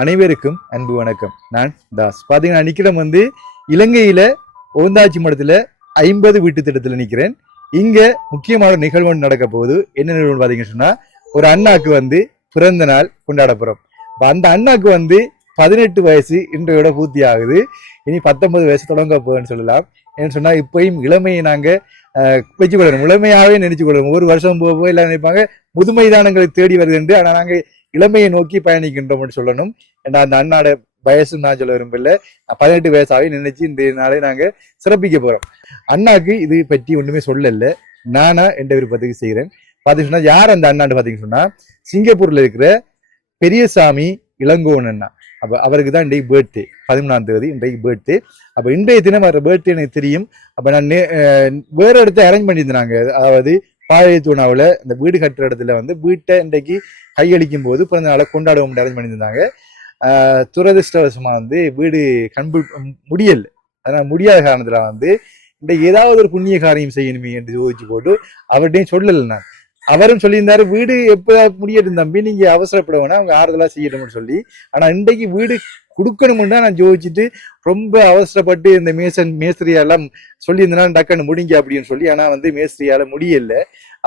அனைவருக்கும் அன்பு வணக்கம். நான் தாஸ். பாத்தீங்கன்னா நிக்கிறேன் வந்து இலங்கையில ஓந்தாச்சி மடத்துல 50 வீட்டு திட்டத்துல நிக்கிறேன். இங்க முக்கியமான நிகழ்வு நடக்க போகுது. என்ன நிகழ்வு பாத்தீங்கன்னு சொன்னா, ஒரு அண்ணாக்கு வந்து பிறந்த நாள் கொண்டாட போறோம். அந்த அண்ணாக்கு வந்து 18 வயசு இன்றையோட பூர்த்தி ஆகுது. இனி 19 வயசு தொடங்க போகுதுன்னு சொல்லலாம். ஏன்னு சொன்னா இப்பயும் இளமையை நாங்க வச்சுக்கொள்ளணும், இளமையாவே நினைச்சு கொள்ளணும். ஒரு வருஷம் போக எல்லாம் நினைப்பாங்க முதுமைதானங்களை தேடி வருது. ஆனா நாங்க இளமையை நோக்கி பயணிக்கின்றோம்னு சொல்லணும். ஏன்னா அந்த அண்ணாட வயசு நான் சொல்ல விரும்பல, 18 வயசாவே நினைச்சு இந்த நாளை நாங்க சிறப்பிக்க போறோம். அண்ணாக்கு இது பற்றி ஒண்ணுமே சொல்லல, நானா எந்த விருப்பத்துக்கு செய்யறேன். பாத்தீங்கன்னா யார் அந்த அண்ணான்னு பாத்தீங்கன்னு சொன்னா, சிங்கப்பூர்ல இருக்கிற பெரியசாமி இளங்கோவன் அண்ணா. அப்ப அவருக்கு தான் இன்றைக்கு பர்த்டே, 13ஆம் தேதி இன்றைக்கு பர்த்டே. அப்ப இன்றைய தினம் வர பர்த்டே எனக்கு தெரியும். அப்ப நான் வேற இடத்த அரேஞ்ச் பண்ணியிருந்தாங்க. அதாவது பாளையத்தூணாவில் இந்த வீடு கட்டுற இடத்துல வந்து வீட்டை இன்றைக்கு கையளிக்கும் போது பிறந்த நாளை கொண்டாடுவோம் அரேஞ்ச் பண்ணியிருந்தாங்க. துரதிருஷ்டவசமா வந்து வீடு முடியல. அதனால முடியாத காரணத்துல வந்து இன்றைக்கு ஏதாவது ஒரு புண்ணிய காரியம் செய்யணுமே என்று யோசிச்சு போட்டு அவர்கிட்டையும் சொல்லல. நான் அவரும் சொல்லியிருந்தாரு, வீடு எப்ப முடியட்டும் தம்பி, நீங்க அவசரப்பட வேணா, அவங்க ஆறுதலா செய்யணும்னு சொல்லி. ஆனா இன்றைக்கு வீடு கொடுக்கணும்னு தான் நான் யோசிச்சுட்டு ரொம்ப அவசரப்பட்டு இந்த மேஸ்திரியாலாம் சொல்லியிருந்தேன்னா டக்குன்னு முடிங்க அப்படின்னு சொல்லி. ஆனா வந்து மேஸ்திரியால முடியல.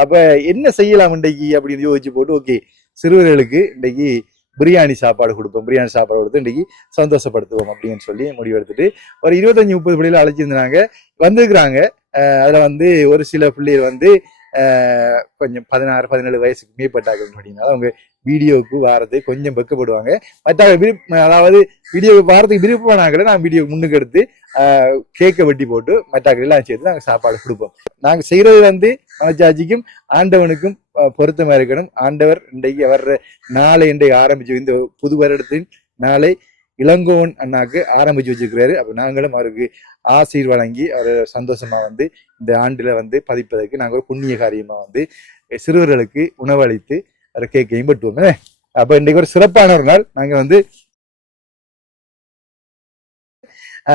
அப்ப என்ன செய்யலாம் இன்றைக்கு அப்படின்னு யோசிச்சு போட்டு, ஓகே சிறுவர்களுக்கு இன்றைக்கு பிரியாணி சாப்பாடு கொடுப்போம், பிரியாணி சாப்பாடு கொடுத்து இன்றைக்கு சந்தோஷப்படுத்துவோம் அப்படின்னு சொல்லி முடிவெடுத்துட்டு ஒரு 25-30 பிள்ளைகள் அழைச்சிருந்தாங்க, வந்திருக்கிறாங்க. அதுல வந்து ஒரு சில பிள்ளைகள் வந்து கொஞ்சம் 16-17 வயசுக்கு மேற்பட்டாங்க அப்படின்னா அவங்க வீடியோவுக்கு வாரது கொஞ்சம் வெக்கப்படுவாங்க. மற்ற அதாவது வீடியோவுக்கு வாரத்துக்கு விருப்பமானாங்களே நான் வீடியோ முன்னுக்கு எடுத்து கேக்கை வெட்டி போட்டு மற்றாக்கள் எல்லாம் சேர்த்து நாங்கள் சாப்பாடு கொடுப்போம். நாங்கள் செய்யறது வந்து மனச்சாட்சிக்கும் ஆண்டவனுக்கும் பொருத்தமா இருக்கணும். ஆண்டவர் இன்றைக்கு வர்ற நாளை இன்றைக்கு ஆரம்பிச்சு, இந்த புது வருடத்தின் நாளை இளங்கோவன் அண்ணாக்கு ஆரம்பிச்சு வச்சிருக்கிறாரு. அப்ப நாங்களும் அவருக்கு ஆசீர் வழங்கி அவர் சந்தோஷமா வந்து இந்த ஆண்டுல வந்து பதிப்பதற்கு நாங்கள் ஒரு புண்ணிய காரியமா வந்து சிறுவர்களுக்கு உணவளித்து அதை கேக்கையும் பட்டுவோமே. அப்ப இன்றைக்கு ஒரு சிறப்பான ஒரு நாள். நாங்க வந்து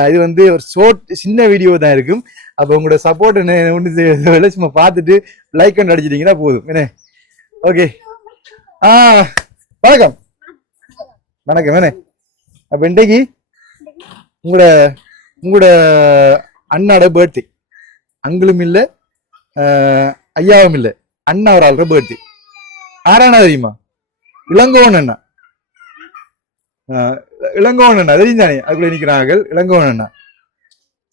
இது வந்து ஒரு சின்ன வீடியோ தான் இருக்கும். அப்ப உங்களோட சப்போர்ட் ஒன்று சும்மா பார்த்துட்டு லைக் அண்ட் அடிச்சிட்டீங்கன்னா போதும் என்ன. ஓகே, வணக்கம் வணக்கம் என்ன. அப்ப இன்றைக்கு உங்களோட அண்ணாட பர்த்டே. அங்களும் இல்லை ஐயாவும் இல்லை, அண்ணா ஒரு ஆளுற பர்த்டே. ஆறானா தெரியுமா? இளங்கோவன் அண்ணா. இளங்கோவன் அண்ணா தெரியும் தானே, அதுக்குள்ள நிக்கிறாங்க இளங்கோவன் அண்ணா.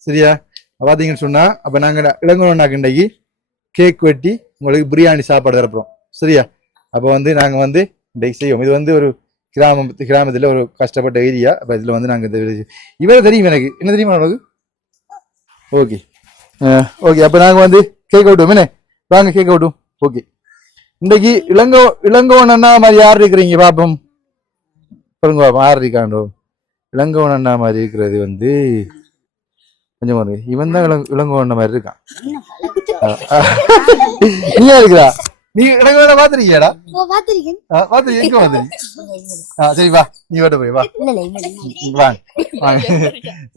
சரியா? பாத்தீங்கன்னு சொன்னா அப்ப நாங்க இளங்கோவன் அண்ணாக்கு இன்றைக்கு கேக் வெட்டி உங்களுக்கு பிரியாணி சாப்பாடு தரப்போம். சரியா? அப்ப வந்து நாங்க வந்து இன்றைக்கு செய்வோம். இது வந்து ஒரு கிராமத்துல ஒரு கஷ்டப்பட்ட ஏரியா. அப்ப இதுல வந்து நாங்க இவரை தெரியும் எனக்கு. என்ன தெரியுமா உனக்கு? ஓகே ஓகே, அப்ப நாங்க வந்து கேக் விட்டுவோம் என்ன. வாங்க கேக் விட்டுவோம். ஓகே, இன்றைக்கு இளங்கோவன் அண்ணா மாதிரி யார் இருக்கிறீங்க பாப்போம்? சொல்லுங்க பாப்போம், யார் இருக்காண்டோ? இளங்கோவன் அண்ணா மாதிரி இருக்கிறது வந்து கொஞ்சம் பாருங்க, இவன் தான் இளங்கோவன் அண்ணா மாதிரி இருக்கான். நீயா இருக்கிறா? நீ இளங்கோவனை பாத்திருக்கியாடா? சரி வா, நீ ஓட்ட போய் வா. வாங்க வாங்க,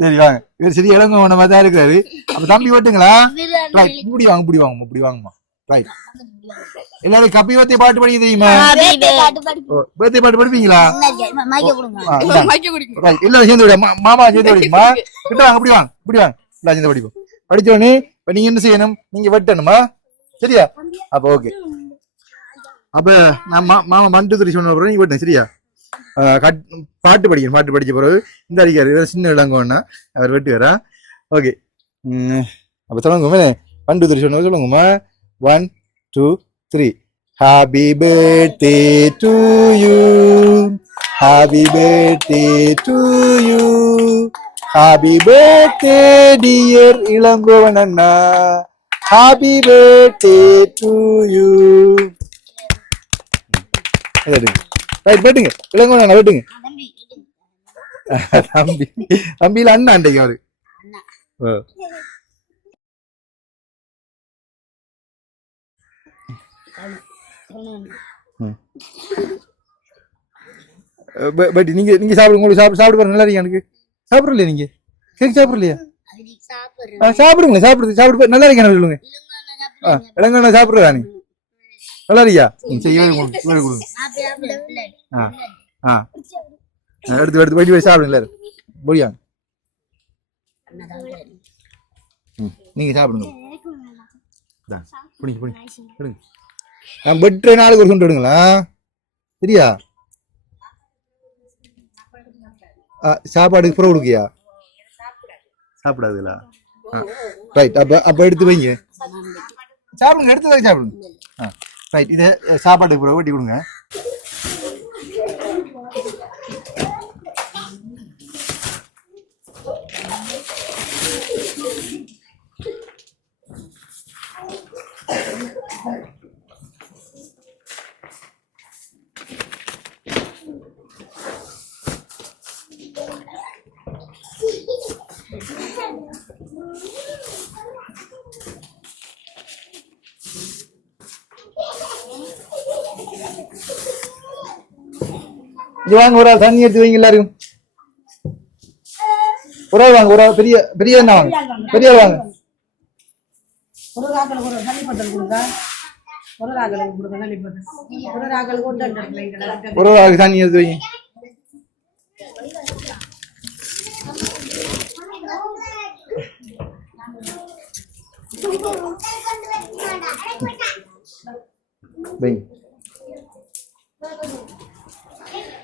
சரி வாங்க. இவர் சரி இளங்கோவனை மாதிரி தான் இருக்கிறாரு. அப்ப தம்பி ஓட்டுங்களா? இப்படி வாங்க, இப்படி வாங்க, இப்படி வாங்கம்மா. ரைட். எல்லாரும் கப்பி பத்தி பாட்டு படிக்க தெரியுமா? பர்த்டே பாட்டு படிப்பீங்களா? எல்லாரும் சேர்ந்து விட, மாமா சேர்ந்து படிக்குமா? கிட்ட வாங்க, இப்படி வாங்க, இப்படி வாங்க, எல்லாம் சேர்ந்து படிப்போம். படிச்சோடனே இப்ப நீங்க என்ன செய்யணும்? நீங்க வெட்டணுமா? சரியா? அப்ப ஓகே. அப்ப நான் மாமா 1 2 3 சொன்ன பிறகு நீங்க வெட்டணும். சரியா? பாட்டு படிக்கணும். பாட்டு படிச்ச பிறகு இந்த அடிக்காரு சின்ன இளங்கோன்னா அவர் வெட்டு வரா. ஓகே, அப்ப சொல்லுங்க 1 2 3 சொன்ன சொல்லுங்கம்மா. 1 2 3. Happy birthday to you, happy birthday to you, happy birthday dear Elangovan அண்ணா, happy birthday to you. Right, வெட்டுங்க இளங்கோவன் அண்ணா, வெட்டுங்க. தம்பியில அண்ணா அன்றைக்கு அவரு. பட் நீங்க சாப்பிடுங்க, உங்களுக்கு சாப்பிடு பாருங்க, நல்லா இருக்கு. எனக்கு சாப்பிடலையா? நீங்க கேக் சாப்பிடலையா? சாப்பிடுங்க, சாப்பிடு நல்லா இருக்கு. எனக்கு சொல்லுங்க. இளங்கோவன் சாப்பிடுறா? நீ நல்லா இருக்கியா? எடுத்து எடுத்து போயிட்டு போய் சாப்பிடுங்களா போடியா நீங்க சாப்பிடுங்க பிடிங்க பிடிங்க பிடிங்க நான் பெட்ரு நாளுக்கு ஒரு துண்டு எடுங்களா சரியா சாப்பாடுக்கு புறம் கொடுக்கியா சாப்பிடாதுங்களா ரைட் அப்போ எடுத்து வைங்க சாப்பிடுங்க எடுத்து வை சாப்பிடுங்க ரைட் இதை சாப்பாட்டுக்கு புறம் வெட்டி கொடுங்க வாங்க ஒரு ஆள் தண்ணி எடுத்து வைங்க எல்லாருக்கும் ஒரு ஆள் வாங்க ஒரு ஆள் பெரிய பெரிய என்ன வாங்க பெரிய ஆள் வாங்க ஒரு ஆளுக்கு தண்ணி எடுத்து வைங்க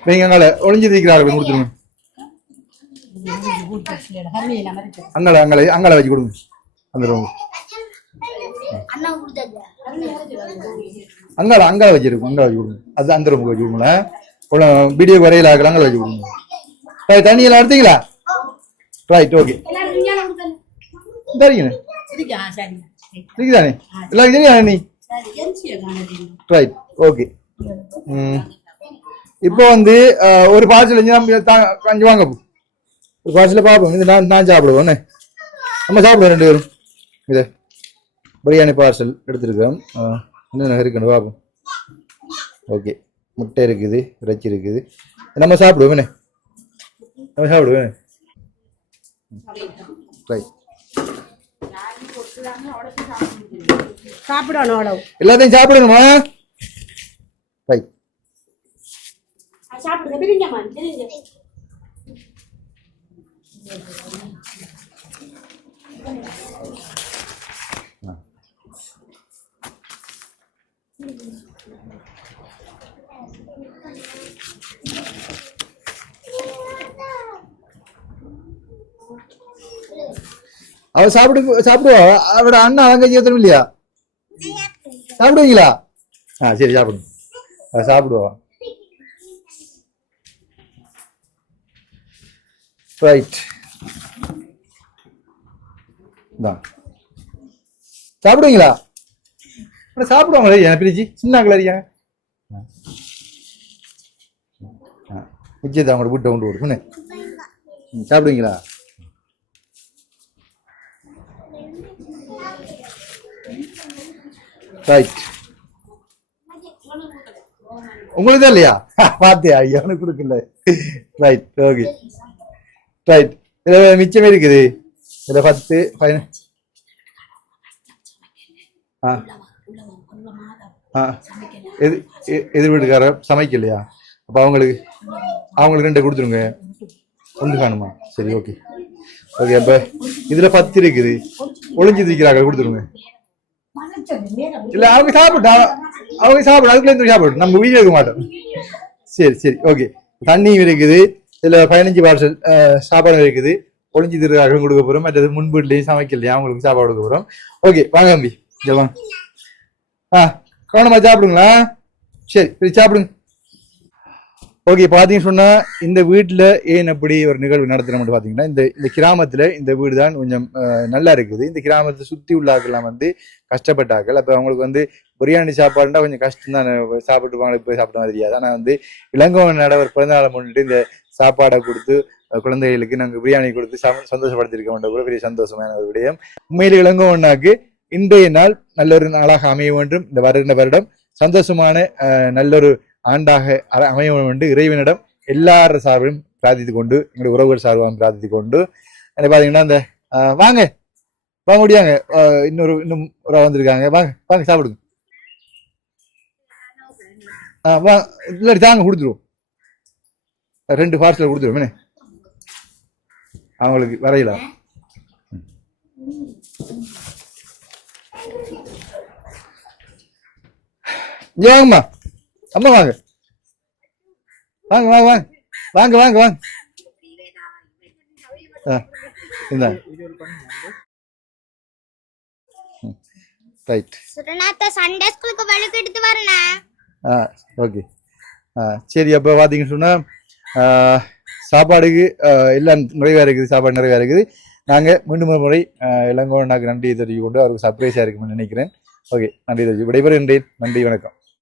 வைங்க ஒளிஞ்சு இருக்கிறார்கள் கொடுத்துருங்க அங்கால அங்கால அங்கால வச்சு கொடுங்க அந்த ரூம் அங்கால அங்கால வச்சிருக்கோம் அங்கால வச்சு கொடுங்க அது அந்த ரூமுக்கு வச்சு கொடுங்களேன் வீடியோ வரையில ஆகலாம் அங்கால வச்சு கொடுங்க தண்ணி எல்லாம் எடுத்தீங்களா ரைட் ஓகே சரிங்க சரிதானே எல்லாரும் சரியா நீ ரைட் ஓகே இப்போ வந்து ஒரு பார்சல் கஞ்சி வாங்க ஒரு பார்சல பார்ப்போம் இது நான் சாப்பிடுவோம் நம்ம சாப்பிடுவோம் 2 பேரும் இதை பிரியாணி பார்சல் எடுத்துருக்கோம் இன்னும் இருக்கணும் பார்ப்போம் ஓகே முட்டை இருக்குது இறைச்சி இருக்குது நம்ம சாப்பிடுவோம் நம்ம சாப்பிடுவோம் ரைட் சாப்பிடணும் எல்லாத்தையும் சாப்பிடணுமா ரைட் அவ சாப்பிடுவா அவட அண்ணா அங்க ஜீவத்தரும் இல்லையா சாப்பிடுவீங்களா சரி சாப்பிடுங்க சாப்பிடுவா ரைட் சாப்பிடுவீங்களா சாப்பிடுவாங்களே என் பிரிச்சு சின்ன கிளறியா நிச்சயத்தை அவங்களோட வீட்டை கொண்டு கொடுக்குன்னு சாப்பிடுவீங்களா ரைட் உங்களுக்கு தான் இல்லையா பார்த்தியா அவனுக்கு கொடுக்கல ரைட் ஓகே ரைட் இதில் மிச்சமே இருக்குது இதில் 10 15 எதிர் வீட்டுக்கார சமைக்கலையா அப்போ அவங்களுக்கு 2 கொடுத்துருங்க ஒன்று காணுமா சரி ஓகே ஓகே அப்போ இதில் 10 இருக்குது ஒளிஞ்சு திக்கிறாங்க கொடுத்துருங்க இல்ல அவங்க சாப்பிடு அதுக்குள்ள சாப்பிடு நம்ம வீடியோ எடுக்க மாட்டோம் சரி சரி ஓகே தண்ணியும் இருக்குது இதுல 15 பார்சல் சாப்பாடு இருக்குது ஒளிஞ்சு திருக்காக கொடுக்க போறோம் மற்றது முன்புலையும் சமைக்கலையா அவங்களுக்கு சாப்பாடு கொடுக்க போறோம் ஓகே வாங்க தம்பி வாங்க கவனமா சாப்பிடுங்களா சரி சாப்பிடுங்க ஓகே பாத்தீங்கன்னு சொன்னா இந்த வீட்டுல ஏன் அப்படி ஒரு நிகழ்வு நடத்துறோம்னு பாத்தீங்கன்னா இந்த கிராமத்துல இந்த வீடு தான் கொஞ்சம் நல்லா இருக்குது இந்த கிராமத்தை சுத்தி உள்ளாக்கெல்லாம் வந்து கஷ்டப்பட்டாக்கள் அப்ப அவங்களுக்கு வந்து பிரியாணி சாப்பாடுனா கொஞ்சம் கஷ்டம் தான் சாப்பிட்டு போய் சாப்பிட்ட மாதிரியாது ஆனா வந்து இளங்கோவனோட ஒரு பிறந்தநாளை முன்னிட்டு இந்த சாப்பாடை கொடுத்து குழந்தைகளுக்கு நாங்கள் பிரியாணி கொடுத்து சந்தோஷப்படுத்திருக்க கூட பெரிய சந்தோஷமான ஒரு விடயம் உண்மையில இளங்கோவனாக்கு இன்றைய நாள் நல்ல ஒரு நாளாக அமைய வேண்டும் இந்த வருடம் சந்தோஷமான நல்லொரு ஆண்டாக அமைய வேண்டும் என்று இறைவனிடம் எல்லார சார்பையும் பிரார்த்தித்துக் கொண்டு எங்களுடைய உறவுகள் சார்பாகவும் பிரார்த்தித்துக் கொண்டு பாத்தீங்கன்னா இந்த வாங்க முடியாங்க இன்னும் ஒரு வந்திருக்காங்க வாங்க சாப்பிடுங்க இல்லாட்டி தாங்க கொடுத்துருவோம் 2 பார்சல் கொடுத்துருவேன் அவங்களுக்கு வரையலாம். இங்க வாங்கம்மா, அம்மா வாங்க வாங்க வாங்க வாங்க வாங்க வாங்க வாங்க. இந்த ரைட். சண்டே ஸ்கூலுக்கு வழுக்கு எடுத்து வரேனா? ஓகே. சரி, அப்போ பார்த்தீங்கன்னு சொன்னால் சாப்பாடுக்கு எல்லாம் நிறைவாக இருக்குது, சாப்பாடு நிறைவாக இருக்குது. நாங்கள் மீண்டும் ஒரு முறை இளங்கோவனாக்கு நன்றி தெரிவித்து கொண்டு அவருக்கு சர்ப்ரைஸாக இருக்குன்னு நினைக்கிறேன். ஓகே, நன்றி தெரிவித்து விடைபெறுகின்றேன். நன்றி, வணக்கம்.